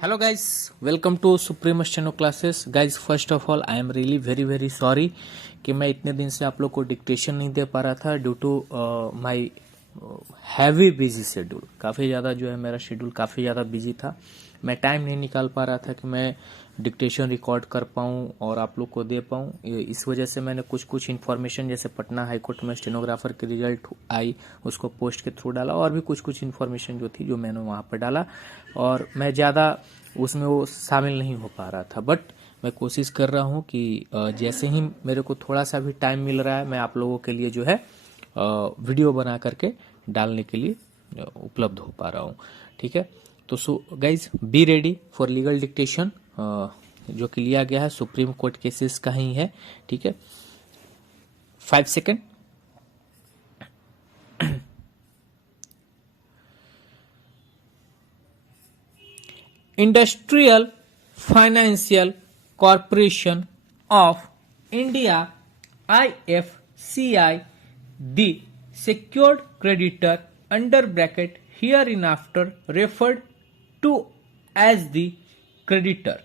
Hello guys, welcome to Supreme Steno classes. Guys, first of all, I am really very sorry कि मैं इतने दिन से आप लोग को डिक्टेशन नहीं दे पा रहा था due to my heavy busy schedule. काफ़ी ज़्यादा जो है मेरा शेड्यूल काफ़ी ज़्यादा बिजी था। मैं टाइम नहीं निकाल पा रहा था कि मैं डिक्टेशन रिकॉर्ड कर पाऊँ और आप लोग को दे पाऊँ। इस वजह से मैंने कुछ इन्फॉर्मेशन जैसे पटना हाई कोर्ट में स्टेनोग्राफर की रिजल्ट आई उसको पोस्ट के थ्रू डाला और भी कुछ इन्फॉर्मेशन जो थी जो मैंने वहाँ पर डाला और मैं ज़्यादा उसमें वो शामिल नहीं हो पा रहा था। बट मैं कोशिश कर रहा हूँ कि जैसे ही मेरे को थोड़ा सा भी टाइम मिल रहा है मैं आप लोगों के लिए जो है वीडियो बना करके डालने के लिए उपलब्ध हो पा रहा हूँ। ठीक है, तो so guys be ready for legal dictation जो कि लिया गया है सुप्रीम कोर्ट केसेस का ही है। ठीक है, 5 second. Industrial Financial Corporation of India IFCI, the secured creditor under bracket hereinafter referred to as the creditor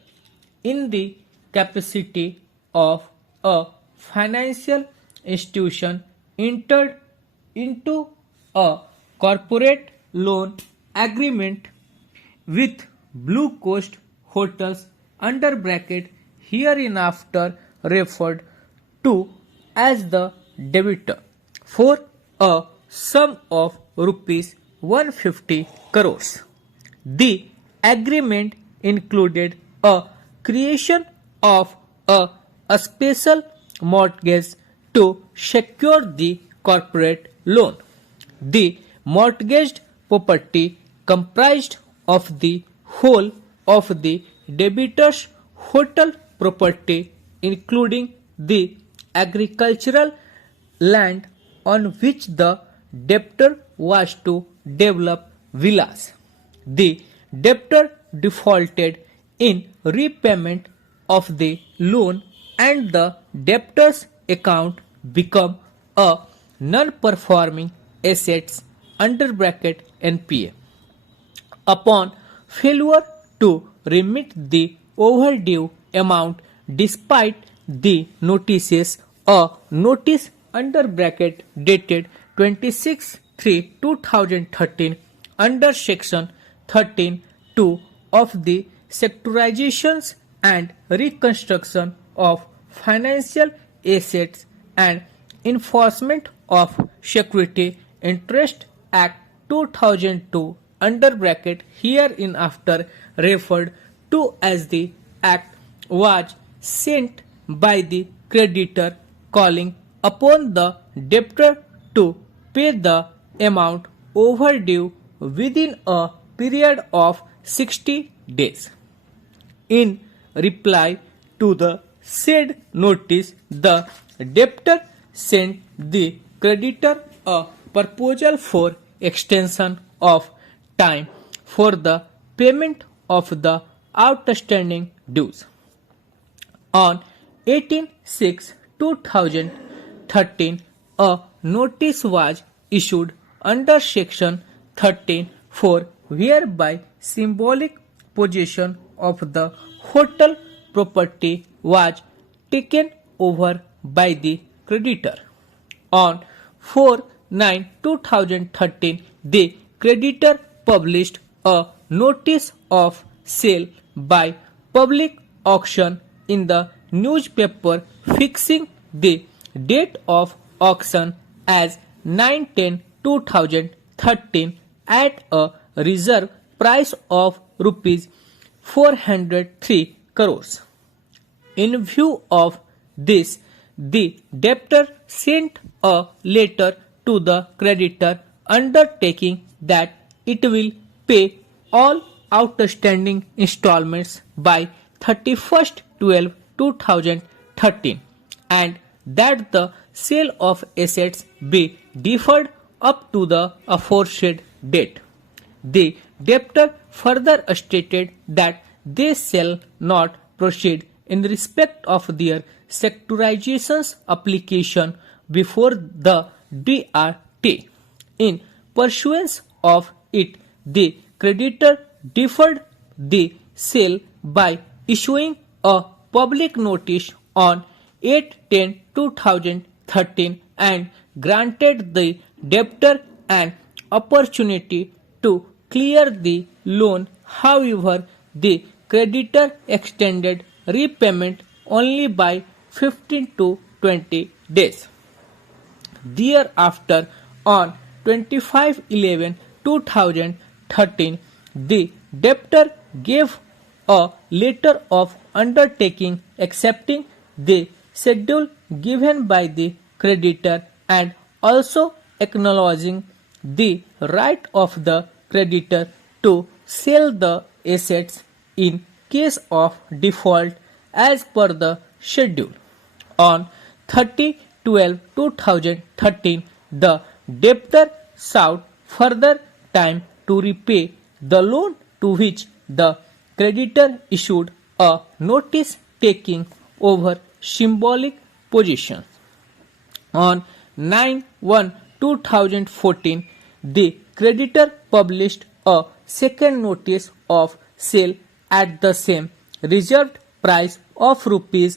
in the capacity of a financial institution entered into a corporate loan agreement with Blue Coast Hotels under bracket hereinafter referred to as the debitor for a sum of rupees 150 crores. The agreement included a creation of a special mortgage to secure the corporate loan. The mortgaged property comprised of the whole of the debitor's hotel property, including the agricultural land on which the debtor was to develop villas. The debtor defaulted in repayment of the loan and the debtor's account become a non-performing assets under bracket NPA. Upon failure to remit the overdue amount despite the notices, a notice under bracket dated 26/3/2013 under section 13(2) of the Securitizations and Reconstruction of Financial Assets and Enforcement of Security Interest Act 2002 under bracket hereinafter referred to as the act was sent by the creditor calling upon the debtor to pay the amount overdue within a period of 60 days. In reply to the said notice, the debtor sent the creditor a proposal for extension of time for the payment of the outstanding dues. On 18/6/2013, a notice was issued under section 13(4) whereby symbolic possession of the hotel property was taken over by the creditor. On 4/9/2013, the creditor published a notice of sale by public auction in the newspaper fixing the date of auction as 9/10/2013 at a reserve price of rupees 403 crores. In view of this, the debtor sent a letter to the creditor undertaking that it will pay all outstanding installments by 31st/12/2013 and that the sale of assets be deferred up to the aforesaid date. The debtor further stated that they shall not proceed in respect of their securitizations application before the DRT. In pursuance of it, the creditor deferred the sale by issuing a public notice on 8/10/2013 and granted the debtor an opportunity to clear the loan. However, the creditor extended repayment only by 15 to 20 days. Thereafter, on 25/11/2013, the debtor gave a letter of undertaking accepting the schedule given by the creditor and also acknowledging the right of the creditor to sell the assets in case of default as per the schedule. On 30/12/2013, the debtor sought further time to repay the loan, to which the creditor issued a notice taking over symbolic possession. On 9/1/2014, the creditor published a second notice of sale at the same reserved price of rupees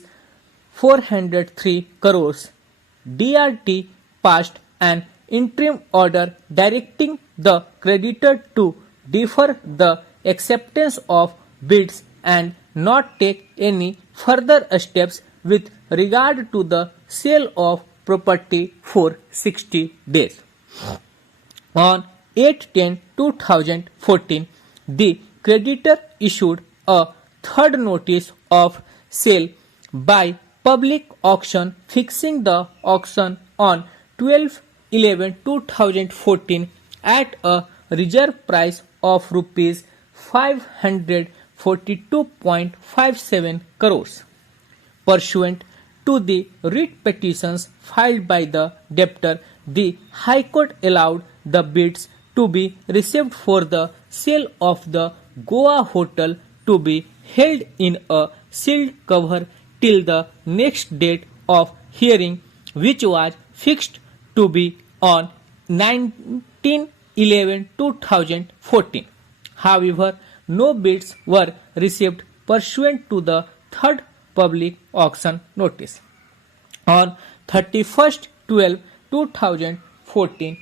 403 crores. DRT passed an interim order directing the creditor to defer the acceptance of bids and not take any further steps with regard to the sale of property for 60 days. On 8/10/2014, the creditor issued a third notice of sale by public auction, fixing the auction on 12/11/2014 at a reserve price of rupees 542.57 crores. Pursuant to the writ petitions filed by the debtor, the High Court allowed the bids to be received for the sale of the Goa Hotel to be held in a sealed cover till the next date of hearing, which was fixed to be on 19/11/2014. However, no bids were received pursuant to the third public auction notice. On 31/12/2014,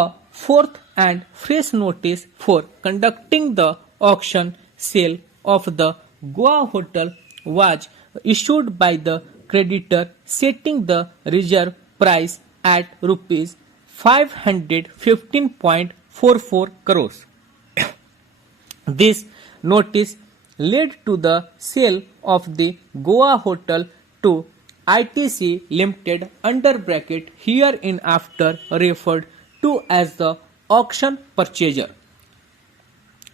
a fourth and fresh notice for conducting the auction sale of the Goa Hotel was issued by the creditor, setting the reserve price at rupees 515.44 crores. This notice led to the sale of the Goa Hotel to ITC Limited under bracket hereinafter referred to as the auction purchaser.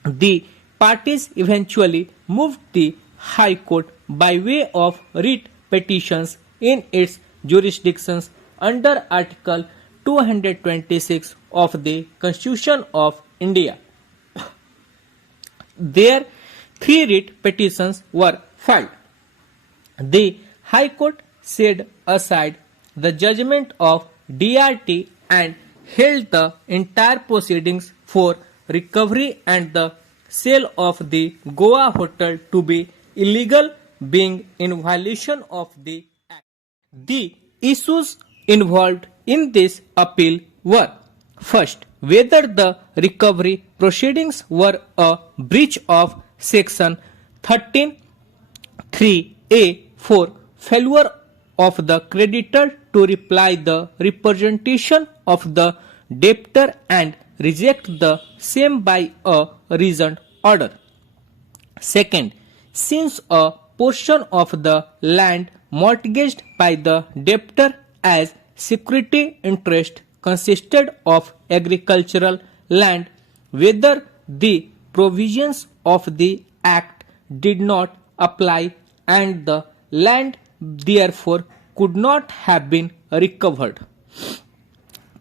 The parties eventually moved the High Court by way of writ petitions in its jurisdictions under Article 226 of the Constitution of India. There, 3 writ petitions were filed. The High Court set aside the judgment of DRT and held the entire proceedings for recovery and the sale of the Goa Hotel to be illegal, being in violation of the Act. The issues involved in this appeal were: first, whether the recovery proceedings were a breach of Section 13(3)(a) for failure of the creditor to reply the representation of the debtor and reject the same by a reasoned order. Second, since a portion of the land mortgaged by the debtor as security interest consisted of agricultural land, whether the provisions of the Act did not apply and the land therefore could not have been recovered.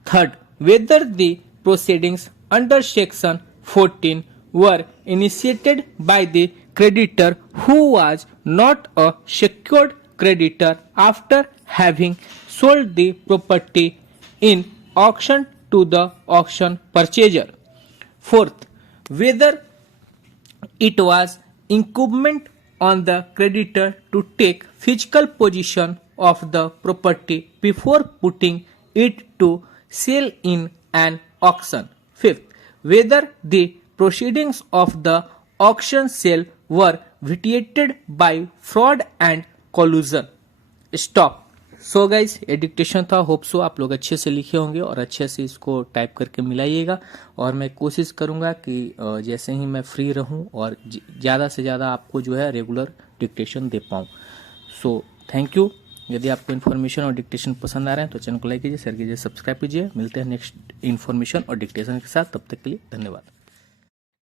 Third, whether the proceedings under Section 14 were initiated by the creditor who was not a secured creditor after having sold the property in auction to the auction purchaser. Fourth, whether it was incumbent on the creditor to take physical possession of the property before putting it to sale in an auction. Fifth, whether the proceedings of the auction sale were vitiated by fraud and collusion. Stop. So guys ये dictation था। Hope so आप लोग अच्छे से लिखे होंगे और अच्छे से इसको टाइप करके मिलाइएगा। और मैं कोशिश करूंगा कि जैसे ही मैं फ्री रहूं और ज़्यादा से ज़्यादा आपको जो है रेगुलर डिक्टेशन दे पाऊं। So thank you. यदि आपको इन्फॉर्मेशन और डिक्टेशन पसंद आ रहे हैं तो चैनल को लाइक कीजिए, शेयर कीजिए, सब्सक्राइब कीजिए। मिलते हैं नेक्स्ट इन्फॉर्मेशन और डिक्टेशन के साथ। तब तक के लिए धन्यवाद।